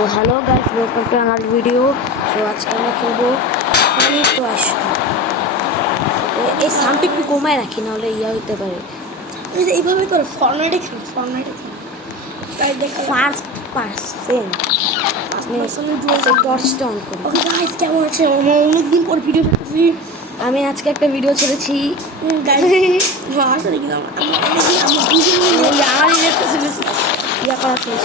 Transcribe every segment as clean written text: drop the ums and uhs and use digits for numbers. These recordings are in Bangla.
Hello guys welcome to another video. तो आज का मैं खेलबो ফানি ক্লাশ। এই সাউন্ড একটু কমায় রাখি না হলে ইয়া হইতে পারে। এইভাবে করে ফরম্যাটে খেল তাই দেখো ফার্স্ট পারসন আপনি টর্চটা অন করুন। ওকে গাইস কেমন আছে? আমি অনেকদিন পর ভিডিও করতেছি। আমি আজকে একটা ভিডিও ছেড়েছি গাইস আসলে কি আমার ইয়া করা শেষ।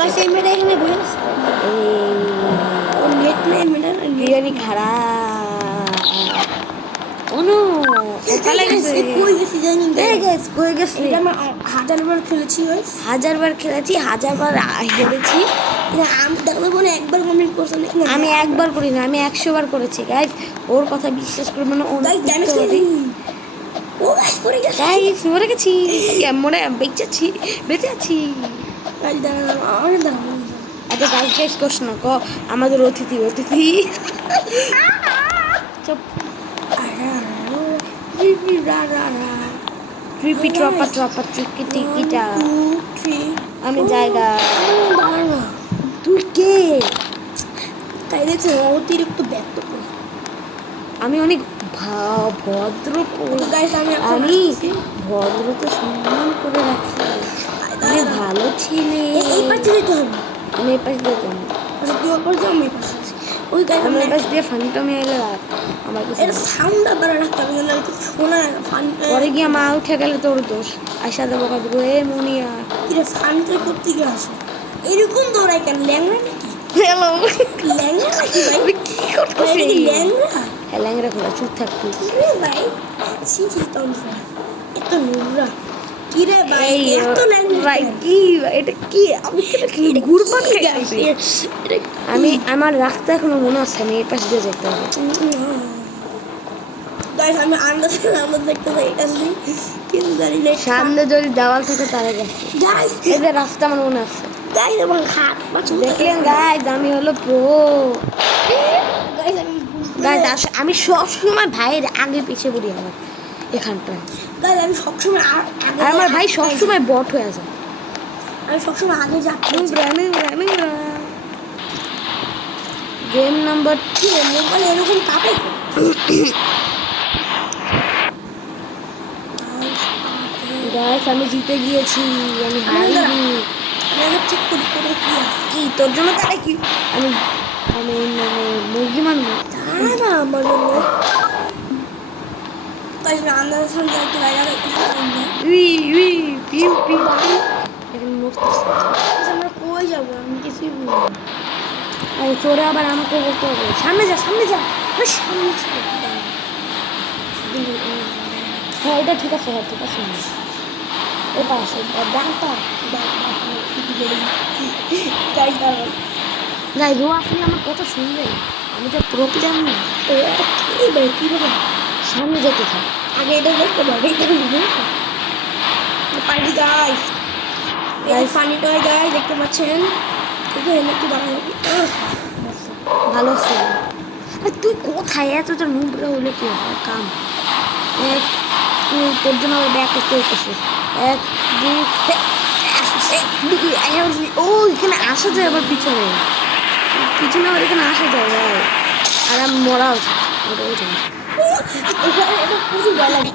গাইস এই মেয়েটা এখানে বসে আছে। ও নেট নেই মেয়েটা বিরিয়ানি খারাপ। ওনো ওখানে গেছে কই গেছি জানি না। এই গাইস কই গেছে? এটা আমি 1000 বার খেলেছি গাইস। 1000 বার খেলেছি, 1000 বার হেরেছি। আমি দেখো মনে একবার কমেন্ট করছ না। আমি একবার করি না, আমি 100 বার করেছি গাইস। ওর কথা বিশ্বাস করবেন না। ও ড্যামেজ ও গাইস পড়ে গেছে। গাইস মরে গেছি, মরে বেঁচে আছি। গাইস দাঁড়াও আচ্ছা গাইস গাইস কোশ না ক আমাদের অতিথি চুপ। ট্রিপি ট্রপা টিকিটা আমি জায়গা। তুই কে? তাই দেখছো অতিরিক্ত ব্যক্ত করি। আমি অনেক ভদ্র আমি ভদ্রতা সম্মান করে রাখি। আমি ভালো ছেলে। এই পাশে যেতে হবে। আমি এই পাশ দিয়ে যাবো। আচ্ছা তুই ওপর যাও, আমি এই পাশে আছি। ওই গাইস আমি এই পাশ দিয়ে ফানিটা এলে আমার কাছে এর সাউন্ডটা বাড়া রাখতে হবে না, তো শোনা ফান পরে গিয়ে মা উঠে গেলে তোর দোষ। আয়সা দেবো কাঁদবো এ মুনিয়া কিরে ফানটা করতে গিয়ে আসে এরকম দৌড়াই কেন? ল্যাংড়া নাকি? হ্যালো ল্যাংড়া নাকি ভাই? কি করতেছিস? ল্যাংড়া হ্যাঁ ল্যাংড়া খোলা চুপ থাক তুই। কিরে ভাই ছি তন্ত্র এত নোংরা। কিরে ভাই এত ল্যাংড়া ভাই কি এটা কি? আমি কি ঘুরপাক খাইতেছি? আমি আমার রাস্তা এখনো মনে আছে, আমি এই পাশ দিয়ে যেতে হবে। গাইস আমি আন্দাজ দেখতে পাই এটা নেই কিন্তু জানি না সামনে যদি দেওয়াল থাকে তাহলে গেছে। গাইস এই যে রাস্তা আমার মনে আছে। গাইস আমার হাত পাছু দেখলেন গাইস আমি হলো প্রো গাইস। আমি সবসময় ভাইয়ের আগে পিছিয়ে পড়ি আমার এখানটায়। গাইস আমি সবসময় আগে আর আমার ভাই সবসময় বট হয়ে যায়। আমি সবসময় আগে যাচ্ছি। গেম নাম্বার কি মোবাইল এরকম কাটে গাইস আমি জিতে গিয়েছি, আমি হারিনি। আমি চেক করি কোথায় কি আছে। কি তোর জন্য তাহলে কি আমি আমি মুরগি মানবো? না আমার জন্য তাই রান্নার সামনে একটা জায়গা পিউ এখন মরতেছে। আমরা কই যাবো? আমি কিছুই বুঝি না। আর চোরে আবার আমাকে বলতে হবে সামনে যা সামনে। হ্যাঁ এটা ঠিক আছে, হ্যাঁ ঠিক আছে। এটা আছে ডাক্তার গাই রো আসলে আমার কথা শুনবে। আমি তো প্রতি জানি না কিভাবে সামনে যেতে থাক। আগে এটা দেখতে পাবে party guys guys funny toy guys দেখতে পাচ্ছেন। কিন্তু এনে একটু দাঁড়ানো ভালো ছিল। আর তুই কোথায় এতটা নুবরা হলে কি হয় কাম? এক তোর জন্য আবার ব্যাক করতে হইতেছে। 1 2 ও এখানে আসা যায় আবার পিছনে আবার এখানে আসা যায় ভাই। আর আমি মরা উচিত এটা পুরো ভয় লাগে।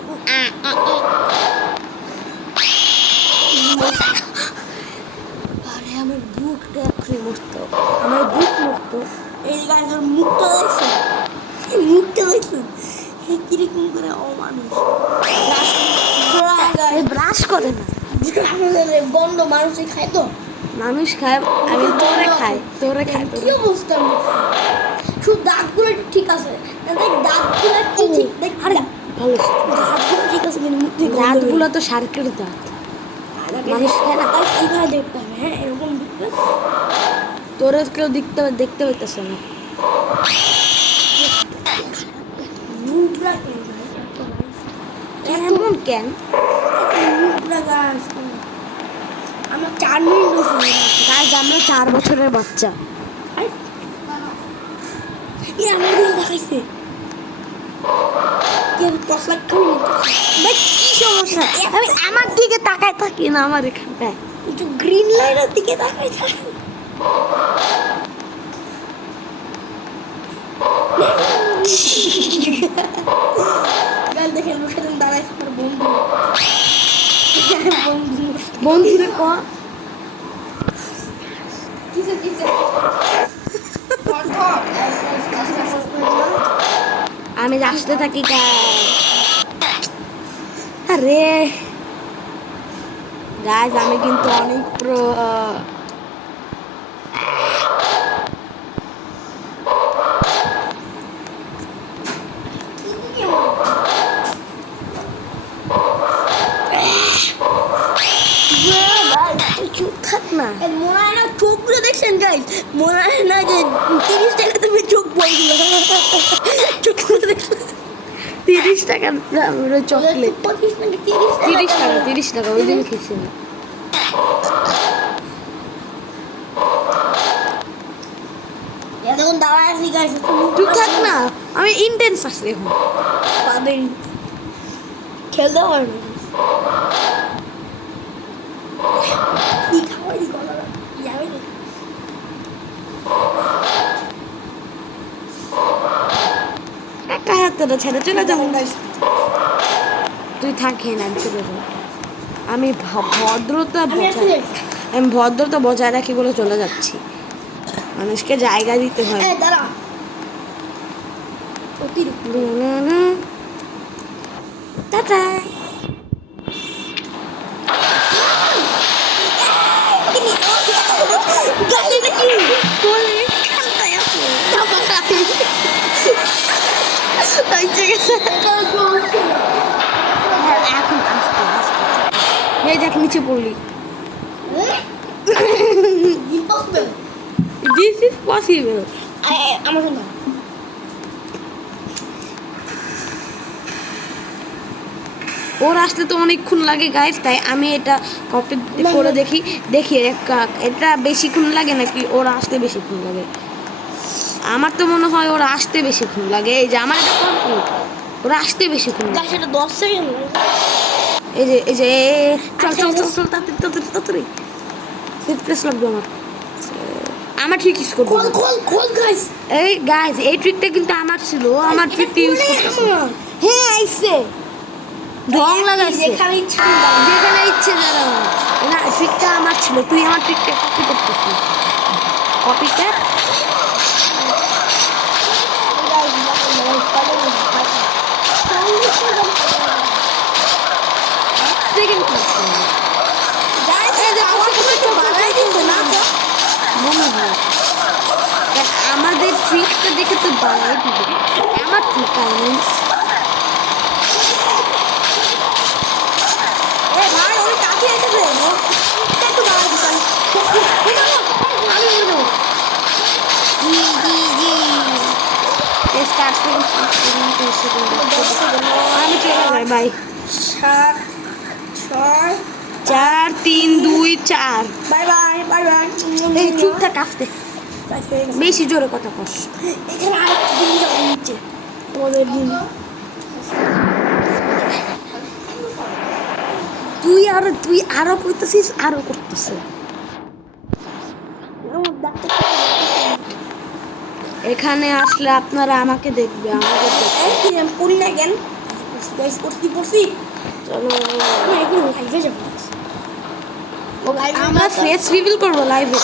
আরে আমার বুকটা এক্ষুনি মরতো, আমার বুক মরতো। এই গাইস ওর মুখটা দেখছেন? এই মুখটা দেখছেন কিরকম করে অমানুষ ব্রাশ করে না। গন্ধ মানুষই খায় তো মানুষ খায়, আমি তোরে খাই কি অবস্থা? শুধু দাঁতগুলো একটু ঠিক আছে, দেখ দাঁতগুলো একটু ঠিক দেখ। আরে ভালো দাঁতগুলো ঠিক আছে কিন্তু মুখ থেকে দাঁতগুলো তো শার্কের দাঁত, মানুষ খায় না। এইভাবে দেখতে হবে। হ্যাঁ এরকম দেখতে তোরে কেউ দেখতে পাইতেছে না। মুখটা এমন কেন? মুখটা গাছ আমরা 4 মিনিট বসে গাইস আমরা 4 বছরের বাচ্চা। আমার দিকে দেখাইছে কি পছলা খাই না ভাই কি সমস্যা? আমি আমার দিকে তাকায় থাকি না, আমার এখানটায় একটু গ্রিন লাইনের দিকে তাকাই থাকি। বন্ধুরে ক কিসে আমি আসতে থাকি আরে গাইস আমি কিন্তু অনেক প্রো চুপ থাক না মনে হয় না চোখগুলো দেখছেন গাইস মনে হয় না যে 30 টাকা তুমি চোখ বলগুলো চোখগুলো দেখছেন 30 টাকার চকলেট 25 নাকি 30 টাকা ওই দিন খেয়েছি না এখন দাঁড়ায় আছি গাইস চুপ থাক না আমি ইন্টেন্স আছি এখন পাবেন খেলতে পারবে কি খাওয়াই কথা যাবে না একা হাতটা ছেড়ে চলে যাবো তুই থাকে না আমি চলে যাবো আমি ভদ্রতা বজায় আমি ভদ্রতা বজায় রাখি বলে চলে যাচ্ছি মানুষকে জায়গা দিতে হয় দাঁড়া অতিরিক্ত টাটা এখন আস্তে আস্তে এই দেখ নিচে পড়লি ইম্পসিবল দিস ইজ পসিবল আমার জন্য ওর আসতে তো অনেকক্ষণ লাগে গাইস তাই আমি এটা কপি করে দেখি এটা বেশিক্ষণ লাগে নাকি ওর আসতে বেশিক্ষণ লাগে আমার তো মনে হয় ওর আসতে বেশিক্ষণ লাগে এই যে আমার এটা কমপ্লিট ওর আসতে বেশিক্ষণ লাগে সেটা 10 সেকেন্ড এই যে চল তাড়াতাড়ি প্রেস লাগবে আমার ঠিক ইউজ করবো খোল গাইস এই গাইস এই ট্রিকটা কিন্তু আমার ছিল আমার ট্রিকটা ইউজ করতেছি হ্যাঁ আইছে ঢং লাগাইছে যেখানে ইচ্ছা যেখানে ইচ্ছে দাঁড়াও না ট্রিকটা আমার ছিল তুই আমার ট্রিকটা কপি করতেছিস কপিটা সেকেন্ড আমাদের ট্রিকটা দেখে তো বাড়াই দিবে আমার ট্রিক আমি আমি চলে যাই bye 7 6 4 3 2 4 bye bye bye bye এই চুপটা কাফতে বেশি জোরে কথা কস এখানে আরেকটা জিনিস আছে নিচে তোমাদের দিন তুই আরো করতেছিস আরো করতেছিস এখানে আসলে আপনারা আমাকে দেখবে আমাকে দেখবে পড়ি না কেন পড়ছি চলো আমি এখন লাইভে যাবো আমরা ফেস রিভিল করবো লাইভে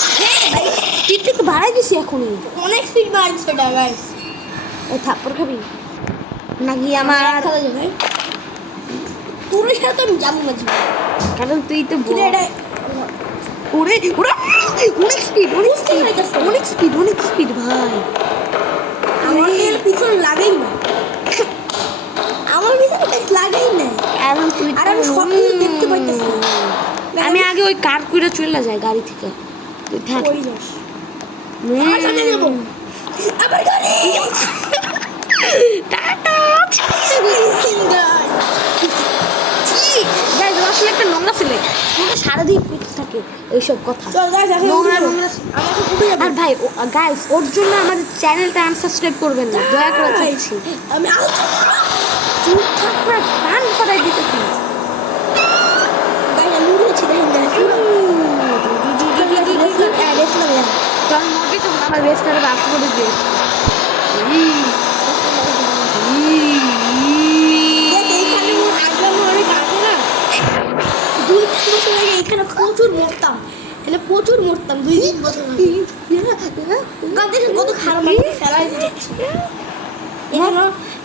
স্পিড তো বাড়াই দিছি এখনই অনেক স্পিড বাড়ছে এটা গাইস ওই থাপ্পড় খাবি নাকি আমার খেলা যাবে তোর সাথে আমি যাবো না জীবন কারণ তুই তো এটা ওরে ওরে অনেক স্পিড ভাই আমার পিছনে লাগেই না আমার পিছনে লাগেই না কারণ তুই আর আমি সব কিছু দেখতে পাইতেছি আমি আগে ওই কার কুইরা চলে যাই গাড়ি থেকে তুই থাক কই যাস আমার সাথে যাবো আবার গাড়ি টাটা গাইস আসলে একটা নোংরা ছেলে তোকে সারাদিন পিছনে থাকে এইসব কথা চল গাইস নোংরা আমাকে খুবই আর ভাই গাইস ওর জন্য আমাদের চ্যানেলটা আনসাবস্ক্রাইব করবেন না দয়া করে চাইছি আমি চুপ থাক না কান ফাটাই দিতেছি গাইস আমি উড়েছি দেখেন গাইস তোর মুভি তো আমার রেস্টারে বাস করে দিয়েছে এইখানে আগ্রাম অনেক আছে না 2 বছর আগে এখানে প্রচুর মরতাম, এখানে প্রচুর মরতাম 2-3 বছর আগে। দেখেন কত খারাপ লাগে, ফেলাই দিচ্ছি।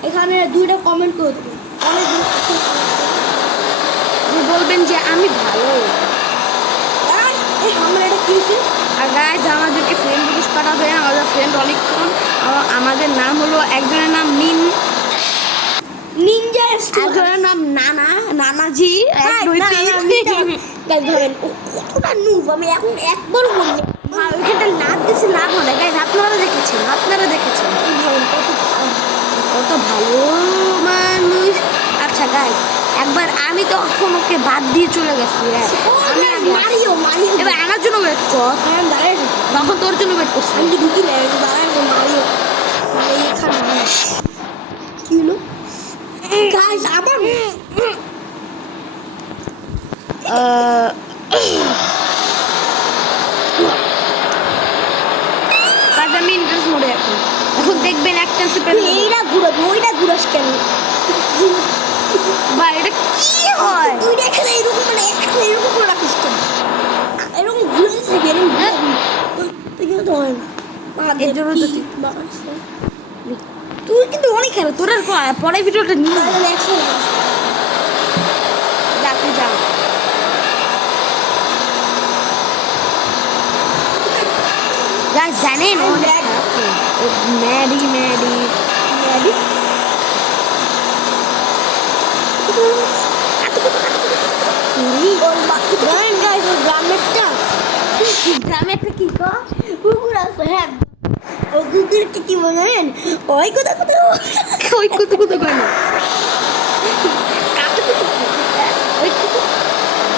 এখানে 2টা কমেন্ট করে দেবেন, অনেক বলবেন যে আমি ভালো। আমরা এটা কিনছি। আর গাইজ আমাদেরকে ফ্রেন্ড রিকোয়েস্ট পাঠাবে, আমাদের ফ্রেন্ড অনেকক্ষণ। আমাদের নাম হলো, একজনের নাম নিনজা একজনের নাম নানাজি, ধরেন ও কতটা নুব, আমি এখন একবার বললে ওইখানটা লাভ দিয়েছি, লাভ হলে গাইজ আপনারা দেখেছেন ধরেন কত কত ভালো মানুষ। আচ্ছা গাইজ, একবার আমি তখন ওকে বাদ দিয়ে চলে গেছি, আমি আগে মারিও মারিও এবার আমার জন্য ওয়েট কর, দাঁড়াই তখন তোর জন্য ওয়েট করছি। আমি তো ঢুকি নাই, দাঁড়াই মারিও এখানে কি হলো গাইস আবার কাজ আমি ইন্টারেস্ট মোডে এখন দেখবেন একটা এইটা ঘুরাবি, ওইটা ঘুরাস কেন? বা এটা কি হয়? তুই এখানে এরকম মানে এখানে এরকম করে রাখিস কেন? এরকম ঘুরে থাকে এরকম ঘুরাবি, তুই কিন্তু হয় না। এর জন্য তো তুই কিন্তু অনেক খেলো, তোর আর পরে ভিডিওটা নিয়ে যাতে যা গাইস জানেন ম্যাডি গ্রামেরটা কি কর কুকুর আছে, হ্যাঁ ও কুকুরকে কি বলেন? ওই কথা কথা ওই কত কত কয় না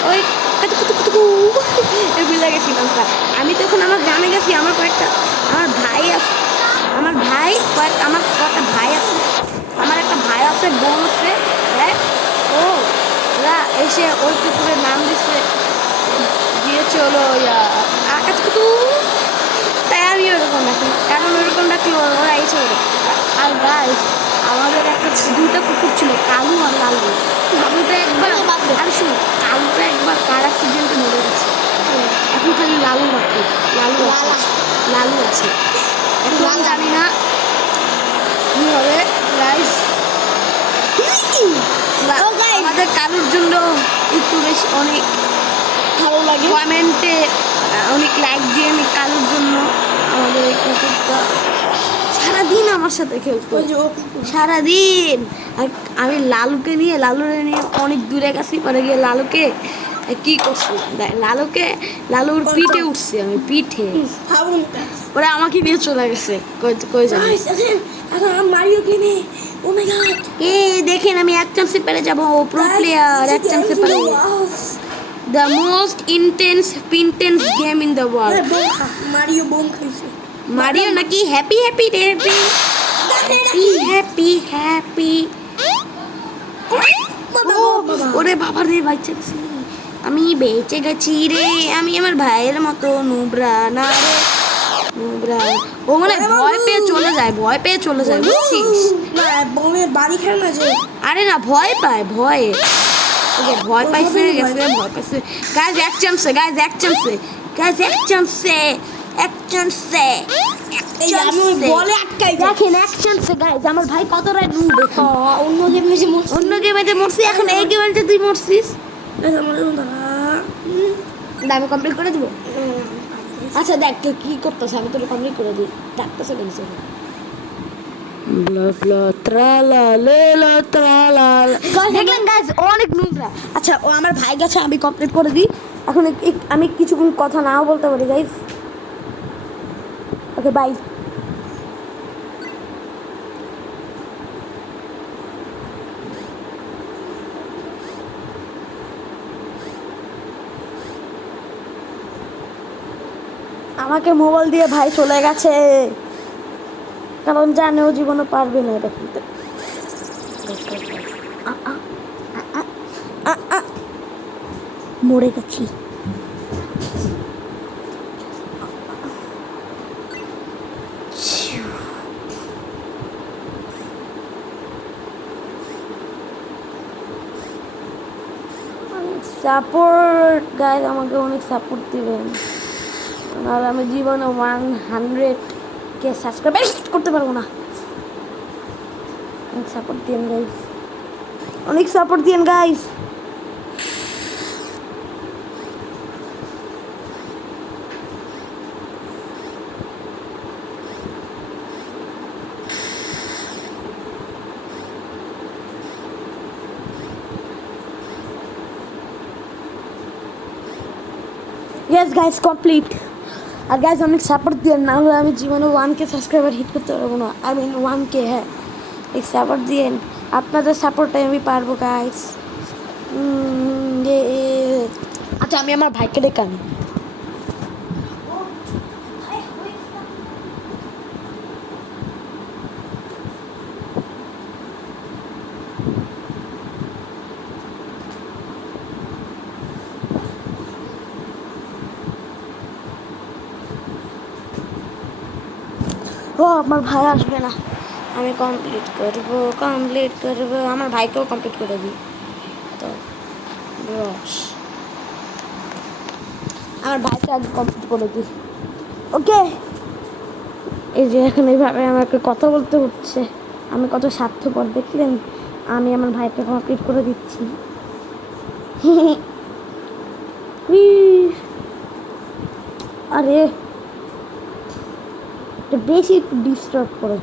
ওই কত কত কত এগুলো গেছিলাম। আমি তখন আমার গ্রামে গেছি, আমার কয়েকটা ভাই আছে, আমার কয়েকটা ভাই আছে, আমার একটা ভাই আছে, বোন আছে, হ্যাঁ ও ওরা এসে ওই কুকুরের নাম দিয়েছে হলো কাতুকুতু। তাই আমি ওরকম রাখি, কারণ ওরকম রাখলে ওরা এসে ওরে। আর গাইস আমাদের একটা 2টা কুকুর ছিল, কালু আর লালু। কালুটা একবার আর শুন, কালুটা একবার কার অ্যাক্সিডেন্টে মরে গেছে, এখন খালি লালু বাকি, লালু আছে। এখন জানি না কি হবে গাইস। আমাদের কালুর জন্য একটু বেশি অনেক ভালো লাগে, কমেন্টে অনেক লাইক দিয়ে আমি কালুর জন্য। আমাদের এই কুকুরটা সারাদিন আমার সাথে খেলতো, সারাদিন। আর আমি লালুরে নিয়ে অনেক দূরে গেছি, পরে গিয়ে লালুকে কি করছি, লালুর পিঠে উঠছি, আমি পিঠে, ওরা আমাকে নিয়ে চলে গেছে কই যাবে। মারিও গেমে ও মাই গড, দেখেন আমি এক চান্সে পেরে যাবো, প্রো প্লেয়ার, এক চান্সে পেরে। The most intense game in the world. Mario bomb খাইছে, মারিও নাকি হ্যাপি ওরে বাবা রে, বেঁচে গেছি আমি, বেঁচে গেছি রে আমি, আমার ভাইয়ের মতো নুবরা না রে, নুবরা। ও মানে ভয় পেয়ে চলে যায় বুঝছিস? না বোমের বাড়ি খেলে না যে, আরে না ভয় পায়, ভয় পাইছে গাইজ এক চান্সে বলে আটকাই দেখেন এক চান্সে গাইজ আমার ভাই কতটা নুব। অন্য গেমে যে অন্য গেমে মরছি, এখন এই গেমে তুই মরছিস। আমি কমপ্লিট করে দিব। আচ্ছা দেখ তুই কি করতেছ, আমি তোর কমপ্লিট করে দিই, ডাকতেছে বলছে দেখলেন গাইজ অনেক নোংরা। আচ্ছা ও আমার ভাই গেছে, আমি কমপ্লিট করে দিই। এখন আমি কিছুক্ষণ কথা নাও বলতে পারি গাইজ। Okay bye. আমাকে মোবাইল দিয়ে ভাই চলে গেছে, কারণ জানে ও জীবনে পারবে না এটা খেলতে। মরে গেছি। সাপোর্ট গাইজ, আমাকে অনেক সাপোর্ট দিবেন, আর আমি জীবনে 100K সাবস্ক্রাইবার করতে পারবো না। অনেক সাপোর্ট দিন গাইজ, অনেক সাপোর্ট দিন গাইজ। Yes guys, complete. আর গাইজ অনেক সাপোর্ট দিয়ে, না হলে আমি জীবনে 1K সাবস্ক্রাইবার হিট করতে পারবো না। I mean 1K, হ্যাঁ, এক সাপোর্ট দিয়েন, আপনাদের সাপোর্টে আমি পারবো গাইজ। আচ্ছা, আমি আমার ভাইকে ডেকে আনি। ও আমার ভাই আসবে না, আমি কমপ্লিট করবো, আমার ভাইকেও কমপ্লিট করে দিই। তো বস, আমার ভাইকে আগে কমপ্লিট করে দিই। ওকে, এই যে এখন এইভাবে আমাকে কথা বলতে হচ্ছে, আমি কত স্বার্থপর দেখলেন। আমি আমার ভাইকে কমপ্লিট করে দিচ্ছি। আরে বেশি একটু ডিস্টার্ব করে,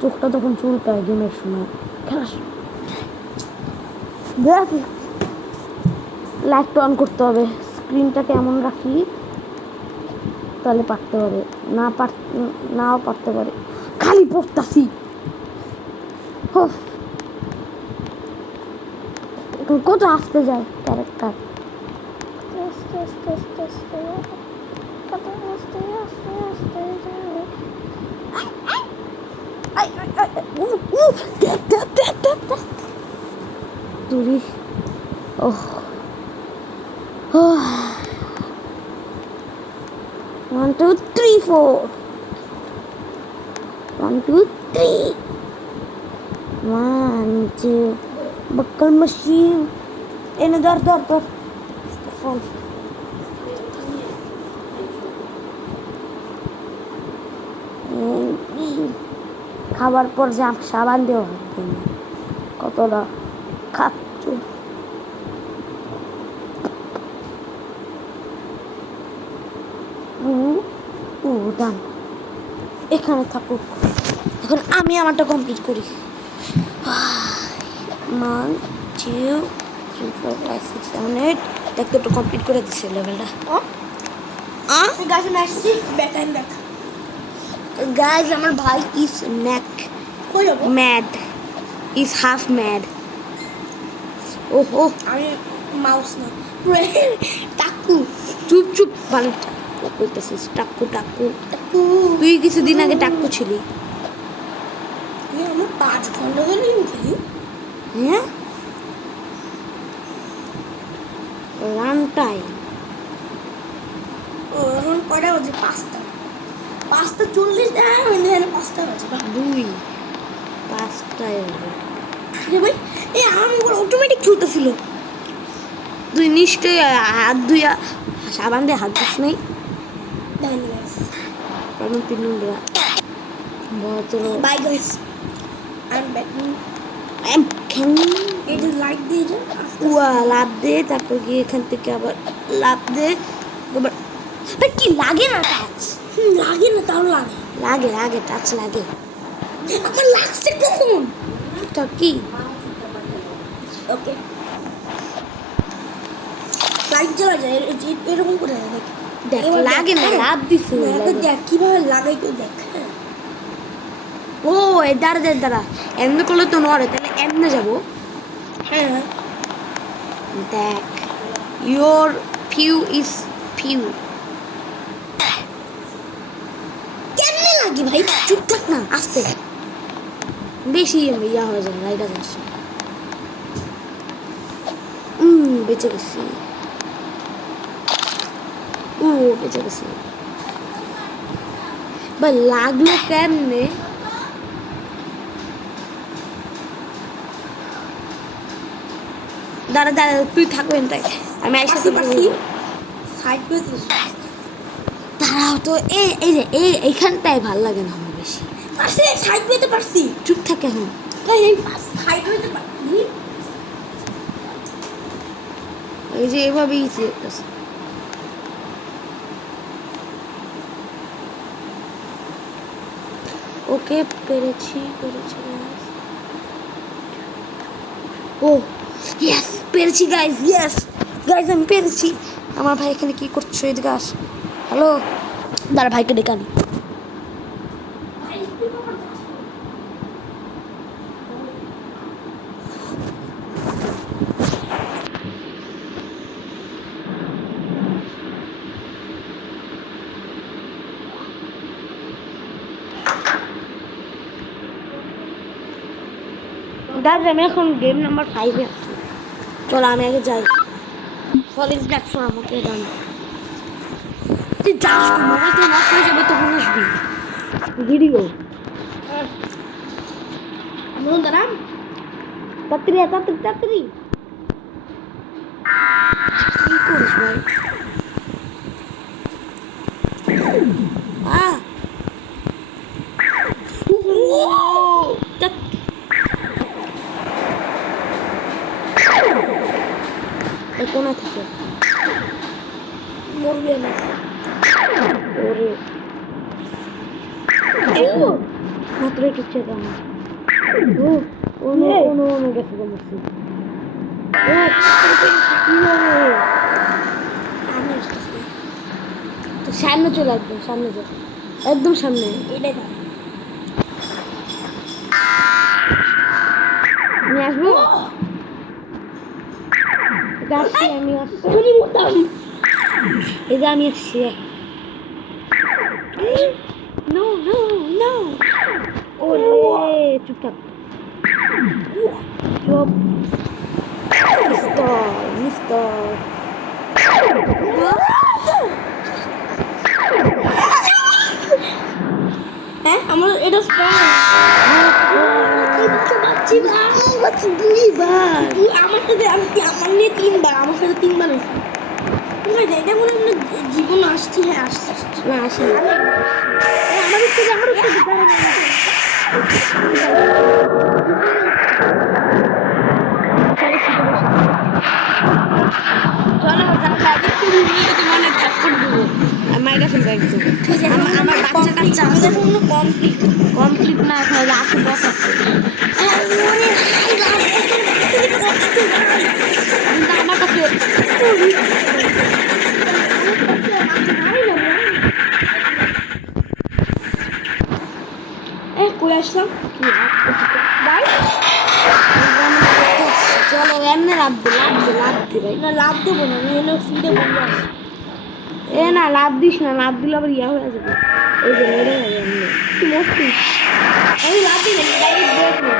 চোখটা তখন চুলকায় গেমের সময়, খেলার সময়। দেখ, লাইটটা অন করতে হবে, স্ক্রিনটাকে এমন রাখি তাহলে পারতে পারে, নাও পারতে পারে। খালি পড়তাছি, কত আসতে যায় ক্যারেক্টার। দূরি, ওহ, 1 2 3 4, 1 2 3, 1 2, buckle machine, এনে ধর ফোন। খাবার পর যে সাবান দেওয়া হবে, কতটা খাচ্ছ। ডান, এখানে থাকুক, এখন আমি আমারটা কমপ্লিট করি। 1 2 3 4 5 6 7 8, দেখতে একটু কমপ্লিট করে দিচ্ছে লেভেলটা। গাইজ আমার ভাই is mad, is half mad. ওহো, আমি মাউস না, টাকু চুপ ভালো কইতেছিস। টাক্কু, তুই কিছুদিন আগে টাক্কু ছিলি। আমার 5 ঘন্টা ধরে খেলি। হ্যাঁ, রান টাইম। এখন কয়টা বাজে? 5:40, 5টা বাজে। 2 5টায় ভাই, এই আমার অটোমেটিক চলতেছিল। তুই নিশ্চয়ই হাত ধুইয়া সাবান দিয়ে হাত ধুস নাই, কারণ 3 নম্বর বড় bye guys, I am back. এটা লাইক দিয়ে যা, লাভ দে, তারপর গিয়ে এখান থেকে আবার লাভ দে, আবার কি লাগে না টাচ? লাগে না, তাও লাগে। লাগে টাচ লাগে। আমার লাগছে কখন? তো কি ওকে, লাইট জ্বলা যায় এরকম করে দেখ, লাগে না, লাভ দিছে। দেখ কিভাবে লাগাই, তো দেখ। ও এ দাঁড়া, এমনি করলে তো নড়ে, তাহলে এমনি যাবো। হ্যাঁ, দেখ, ইয়োর ফিউ ইজ ফিউ। কেমনে লাগে ভাই? চুপ থাক না, আস্তে, বেশি ইয়া হয়ে যাবে, রাইগা যাচ্ছে। বেঁচে গেছি, বেঁচে গেছি ভাই। লাগলো কেমনে? দাঁড়া দাঁড়া তুই থাকো এনটাই আমি আইসা পারছি পারছি সাইড করে দিল দাঁড়াও তো এই যে এইখানটায় ভাল লাগে না আমার বেশি পারছি সাইড করতে পারছি চুপ থাকে এখন তাই এই সাইড করতে পারছি এই যে এভাবেই ওকে পেরেছি guys. ও ইয়েস পেরেছি গাইস আমি পেরেছি আমার ভাই এখানে কি করছো এদিকে আস হ্যালো দাঁড়া ভাইকে ডেকে আনি গাইস আমি এখন গেম নাম্বার 5 এ আছি চলো আমি আগে যাই কলেজ ডাকছো আমাকে ডান তুই যাস তো মোবাইল তো নষ্ট হয়ে যাবে তখন আসবি ভিডিও আমার দাঁড়া তাড়াতাড়ি কি করিস ভাই কোনা থেকে মরবে না ওরে মাত্র একটু চেক আমার ও গেছে গেছে আমি আসতেছি তো সামনে চলে একদম সামনে যা একদম সামনে এটাই আমি আসবো যাচ্ছি আমি আসছি এখনই মরতাম এই যে আমি আসছি নো নো নো ওরে চুপ থাক চুপ মিস্টার হ্যাঁ আমার এটা দুইবার আমার সাথে আমার নিয়ে তিনবার আমার সাথে তিনবার হয়েছে ঠিক আছে এটা মনে হয় জীবন আসছে হ্যাঁ আসছে না আসে আমার উত্তরে চলো যাকে তুমি নিয়ে তোমার থাপ্পড় দেবো মাইরা ফেলবো একদম আমার বাচ্চা কাচ্চা আছে কমপ্লিট না এখন লাস্ট বস আছে কিন্তু আমার কাছে করে আসলাম কি চলো এমনি লাভ দে ভাই না লাভ দেবো না আমি এনে ফিরে বলবো এ না লাভ দিস না লাভ দিলে আবার ইয়া হয়ে যাবে ওই যে মেরে যাবে এমনি তুই মরছিস আমি লাভ দিই না ডাইরেক্ট ব্রেক না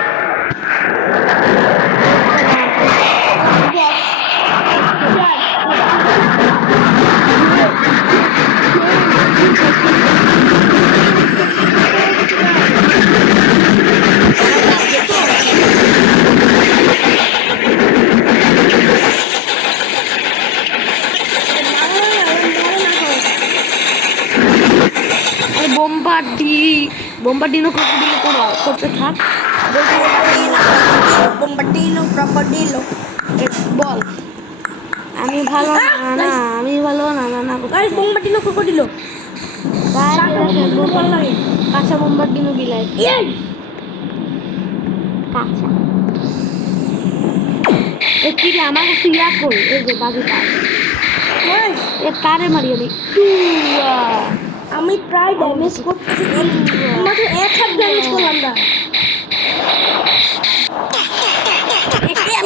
বোম্বার্ডিনো ক্রোকোডিলো করতে থাক Bombardino. বল আমি ভালো না আমি ভালো না Guys, bombardino crocodilo. কাঁচা বোম্বার্ডিনো বিলাই Yay! কাঁচা এ কি রে আমার কাছে ইয়া কই এই যে বাজিটা Nice. এ কারে মারি আমি আমি প্রায় ড্যামেজ করতেছি মাত্র 1 হাত ড্যামেজ করলাম না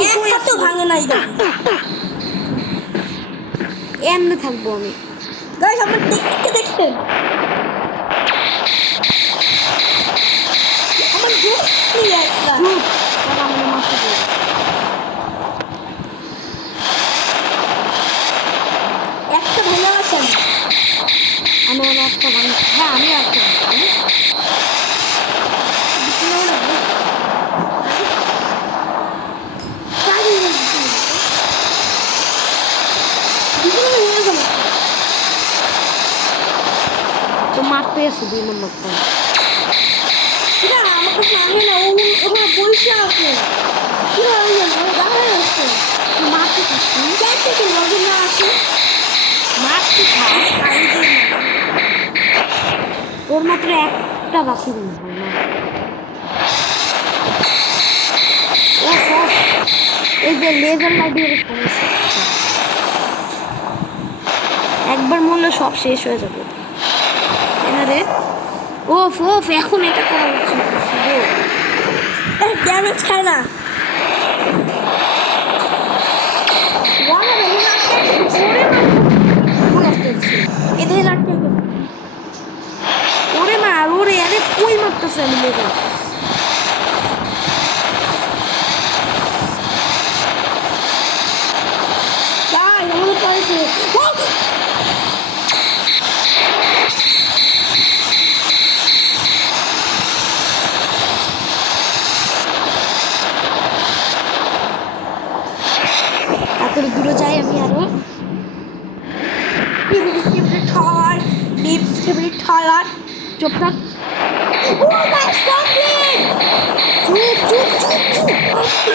এক হাতও ভাঙে নাই এমনি থাকবো আমি গাইস আমার টেকনিকটা দেখছেন আমার জোস নেই একটা চুপ তারা আমাদের মারতে দেবে একটা ভাঙা আছে আমি একটা ভাঙি হ্যাঁ আমি একটা ভাঙি আছে 2 নম্বরটা। না আমার কাছে আহে না, ও ওখানে বসে আছে। কি হয় মানে দাঁড়ায় আছে, মারতে থাকছি, চার থেকে লগে না আসে, মারতে থাক। ওর মাত্র একটা বাকি মনে হয় না। ও সব এই যে লেজার লাইটের সমস্যা, একবার মরলে সব শেষ হয়ে যাবে। তাই রে? ওফ ওফ, এখন এটা করা উচিত ছিল। ড্যামেজ খায় না। এদের আটকে গেছে। ওরে মার, ওরে আরে কই মারতেছে আমি লেজার। তাই আমাদের পাইছে। তাড়াতাড়ি দূরে যাই আমি আরো। চুপ থাক।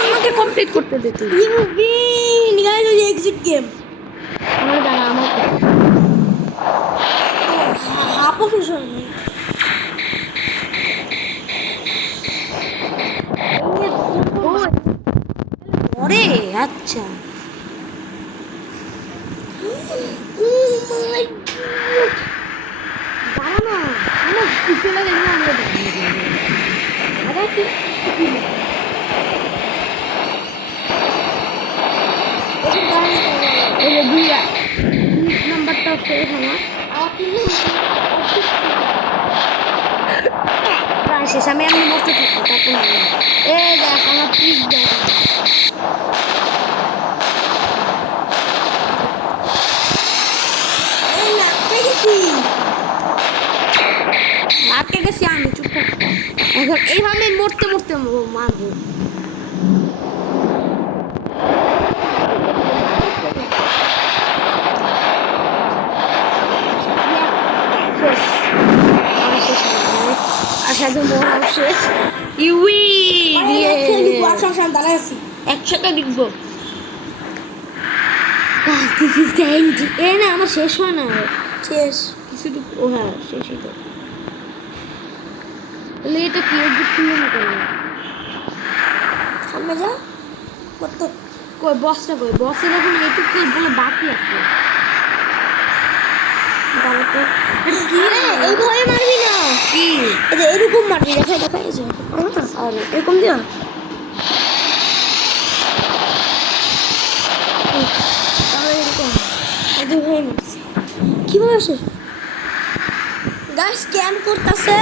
আমাকে কমপ্লিট করতে দে তুই। এক্সিট গেম আমার দাঁড়া, আমার হাফ অফিসার ওরে আচ্ছা। দাঁড়া না, আমার পিছনে গেলে আমরা আরে কি এই যে 2 নাম্বারটা শেষ আমার। প্রায় শেষ, আমি এমনি বসতে থাকবো তারপর এই দেখ আমার ট্রিক দেখ। আটকে গেছি আমি, চুপ কর। এখন এইভাবে মরতে মরতে মারবো। আশা তো মরাও শেষ। ইউই একসাথে লিখবো। এ না আমার শেষ হয় না, শেষ কিছুটুকু। ও হ্যাঁ শেষই তো। তাহলে এটা কি খুলে না কেন? সামনে যা কত কই বসটা কই? বসের এখন এইটুকু বলে বাকি আছে। দাঁড়া তো। কি রে এইভাবে মারবি না, কি এই যে এরকম মারবি, দেখা দেখা এই যে আরে এরকম দিয়া তাহলে এরকম এইভাবে মারছি। কিভাবে আসে গাছ স্ক্যান করতেছে।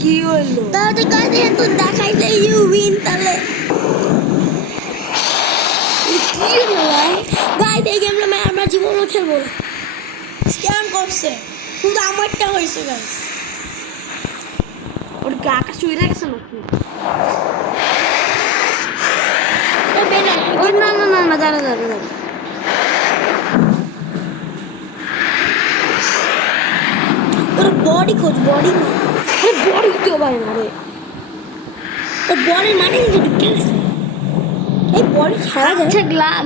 কি হইলো? তাহলে গাছ তো দেখাইছে ইউ উইন। তাহলে কি হলো ভাই? গাইস এই গেমটা আমরা জীবনও খেলবো না। স্ক্যান করছে, শুধু আমারটা হয়েছে গাইস। ওর কি আকাশ উড়ে গেছে নাকি? ওই না না না না, দাঁড়া দাঁড়া দাঁড়া। তোর বডি খোঁজ, বডি না আরে বড় তো ভাই না রে। তোর বডির মানে কিন্তু ঢুকে গেছে। এই বডি ছাড়া যায়। আচ্ছা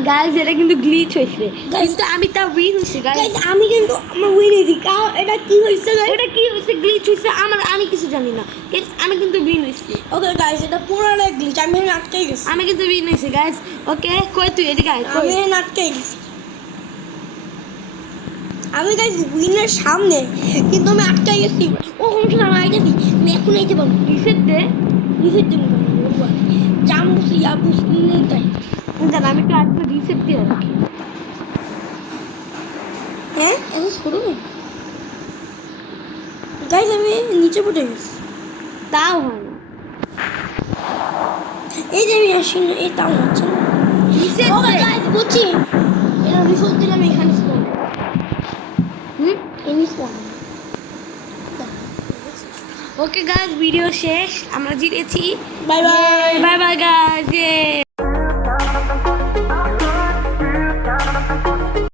গাইস এটা কিন্তু গ্লিচ হইছে, কিন্তু আমি তা উইন হইছি গাইস। গাইস আমি কিন্তু আমার উইন হয়েছি। এটা কি হয়েছে গাইস? ওটা কি হইছে? গ্লিচ হইছে আমার, আমি কিছু জানি না। গাইস আমি কিন্তু উইন হইছি। ওকে গাইস এটা পুরোটা গ্লিচ, আমি এখানে আটকে গেছি। আমি কিন্তু উইন হইছি গাইস। ওকে কই তুই এদিকে আয়। আমি এখানে আটকে গেছি। আমি গাইস উইনের সামনে, কিন্তু আমি আটকে গেছি। ও সমস্যা না, আমি আইতেছি। আমি এখন আইতে পারবো। রিসেট দে। রিসেট দেবো জাম বুঝি ইয়া বুঝলি তাই। দাঁড়া আমি একটু আরেকবার রিসেট দিয়ে রাখি। হ্যাঁ এখন শুরু নেই গাইস, আমি নিচে পড়ে গেছি। তাও হয় না। এই যে আমি আসি না, এই তাও হচ্ছে না। রিসেট ও দে। গাইস বুঝছি, এটা রিসেট দিলাম এখানে স্পন। এনি স্পন। ওকে গাইস ভিডিও শেষ, আমরা জিতেছি। By bye. Bye bye guys.